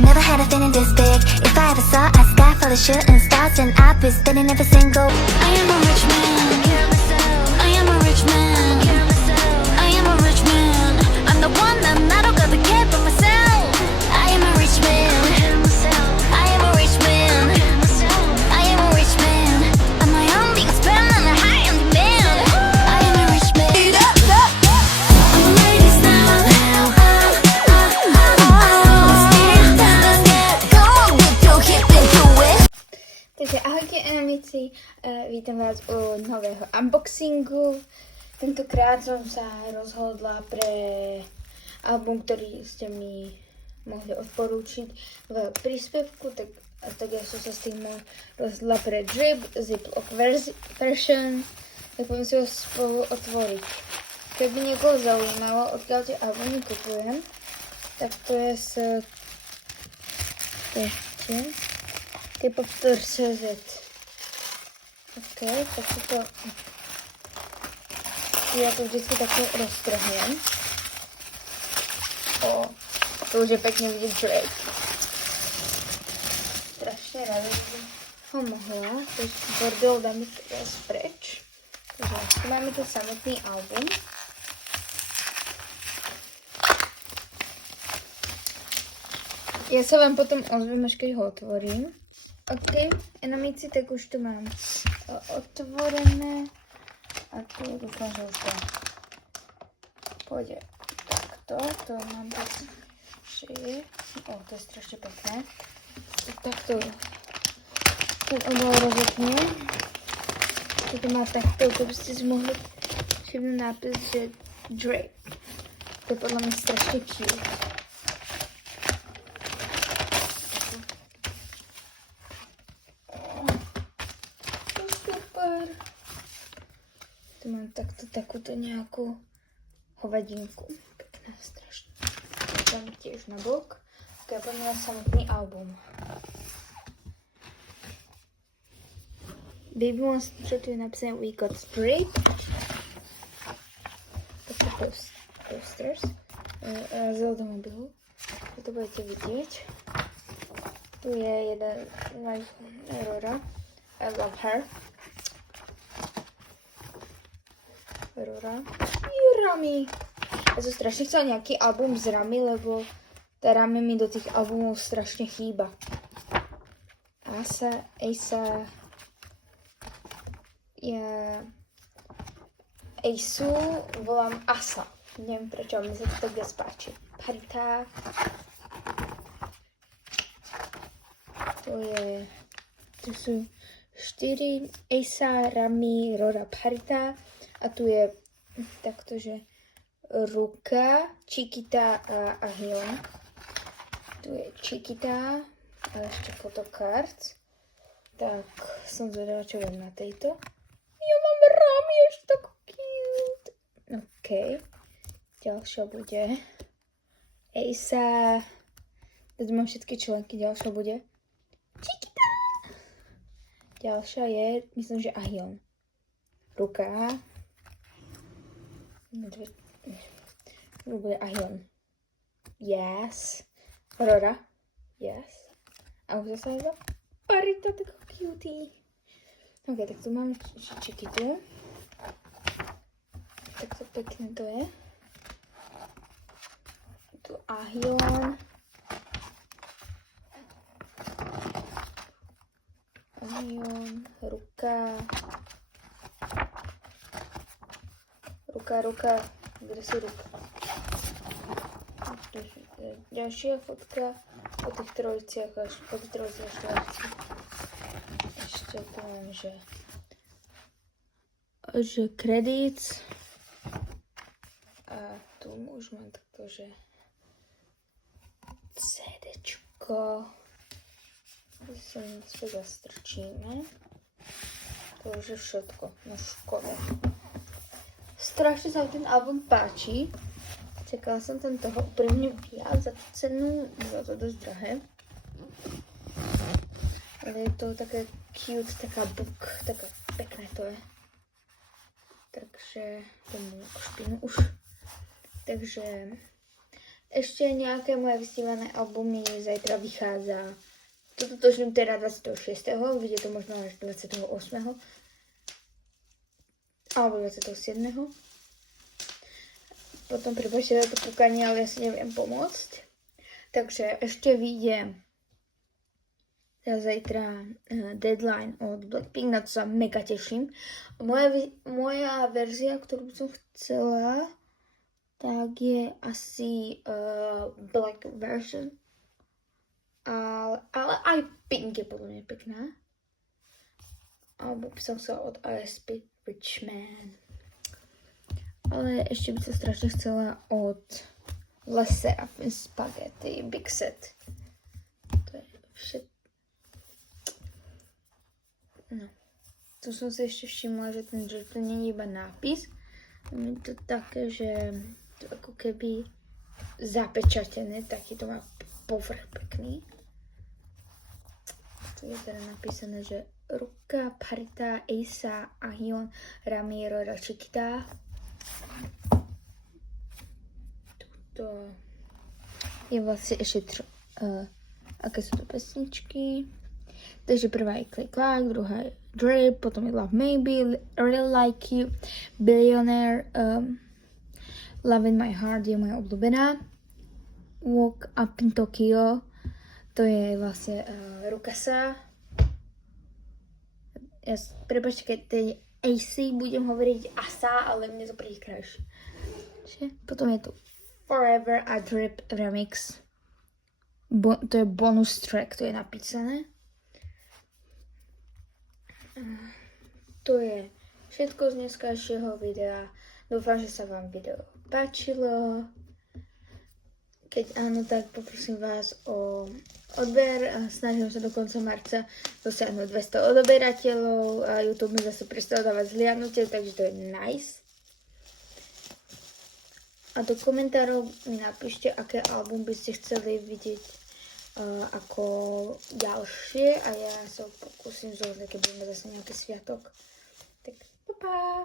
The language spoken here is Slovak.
Never had a feeling this big. If I ever saw a sky full of shooting stars, and I'd be spinning every single. I am a rich man. I am a rich man. I am a rich man. I'm the one that I don't got the care for myself. I am a rich man. I am a rich man. I am a rich man. I'm my own biggest fan and a high on demand. I am a rich man. I'm a ladies now. Takže ahojte enemici, vítam vás u nového unboxingu. Tentokrát som sa rozhodla pre album, ktorý ste mi mohli odporúčiť v príspevku, tak ja som sa s tým rozhodla pre Drip Ziploc version, tak poďme si ho spolu otvoriť. Keby niekoho zaujímalo, odkiaľ tie albumy kupujem, tak to je z K-pop.cz. OK, tak toto ja to vždycky takto roztrhnem. To už je pekne vidieť Drake. Strašne rada, že by ho mohla. To je bordel, dáme to teraz preč. Takže tu máme tu samotný album. Ja sa vám potom ozvem, až keď ho otvorím. OK, enemici, tak už to mám otvorené. A tu dúfam, že už to pôjde takto. To mám pocit, že je. To je strašne pekné. Takto ten obal rozotnem. Toto má takto, to by ste si mohli všimnúť nápis, že Drake. To je podľa mňa strašne cute. Tu mám takúto nejakú hovadinku. Pekná, strašne. Tam tiež na bok. Ok, poďme na samotný album. Baby Monster, tu je napísané We Got Sprayed. Také posters z automobilu. To budete vidieť. Tu je jeden Aurora. I love her. Aurora. Rami. Ja som strašne chcela nejaký album z Rami, lebo tá Rami mi do tých albumov strašne chýba. Asa. Ja Asu volám Asa. Neviem prečo, mi sa to tak viac páči. Parita. Tu sú 4 Asa, Rami, Rora, Parita. A tu je takto, že Ruka, Chiquita a Hyun. Tu je Chiquita a ešte photocard. Tak som zvedala, čo viem na tejto. Ja mám Rami, ešte tak cute. OK. Ďalšia bude Asa. Teď mám všetky členky. Ďalšia bude Chiquita. Ďalšia je, myslím, že Ahyun. Ruka. Bude Ahyun. Yes. Aurora. Yes. A už zase je to Parita, taká cutie. Ok, tak tu máme Chiquitu. Takto pekné to je. Tu Ahyun. Ruka. Ruka, kde si Ruka? Ďalšia fotka po tých trojiciach až po tých trojiciach štvorci. Ešte tu mám, že credits. A tu už mám takto, že CDčko. To sa späť zastrčíme. To už je všetko. No škoda. Strašne sa ten album páči. Čakala som tam toho úprimne viac za tú cenu. Bolo to dosť drahé. Ale je to také cute, taká book. Taká pekné to je. Takže tomu špinu už. Takže ešte nejaké moje vysílané albumy zajtra vychádza. Toto točím teda 26. Vidie to možno až 28. Alebo 27. Potom pripáčte za to kúkanie, ale ja si neviem pomôcť. Takže ešte vyjde zajtra deadline od Blackpink, na to sa mega teším. Moja verzia, ktorú som chcela, tak je asi black version. Ale aj pink je podľa mňa pekná. Alebo by som chcela od ISP Richman. Ale ešte by som strašne chcela od Le Sserafim Spaghetti Big Set. To je všetko. No. Tu som si ešte všimla, že to nie je iba nápis. Je to také, že to ako keby zapečatené, taký to má povrch pekný. Tu je teda napísané, že Ruka Parita Eisa Ahion Ramiro Račikita. Tuto je vlastne ešte aké sú to pesničky. Takže prvá je Click Like, druhá je Drip, potom je Love Maybe, Really Like You, Billionaire, Love in My Heart je moja obľúbená. Walk Up in Tokyo, to je vlastne Rukasa. Ja, prepáčte, keď tej AC budem hovoriť Asa, ale mne to príde krajšie. Potom je tu Forever a Drip Remix. To je bonus track, to je napísané. To je všetko z dneskajšieho videa. Dúfam, že sa vám video páčilo. Keď áno, tak poprosím vás o odber. Snažím sa do konca marca dosiahnuť 200 odoberateľov a YouTube mi zase prestal dávať zhliadnutie, takže to je nice. A do komentárov mi napíšte, aké album by ste chceli vidieť ako ďalšie a ja sa pokúsim zohľadať, keď budeme zase nejaký sviatok. Tak pa!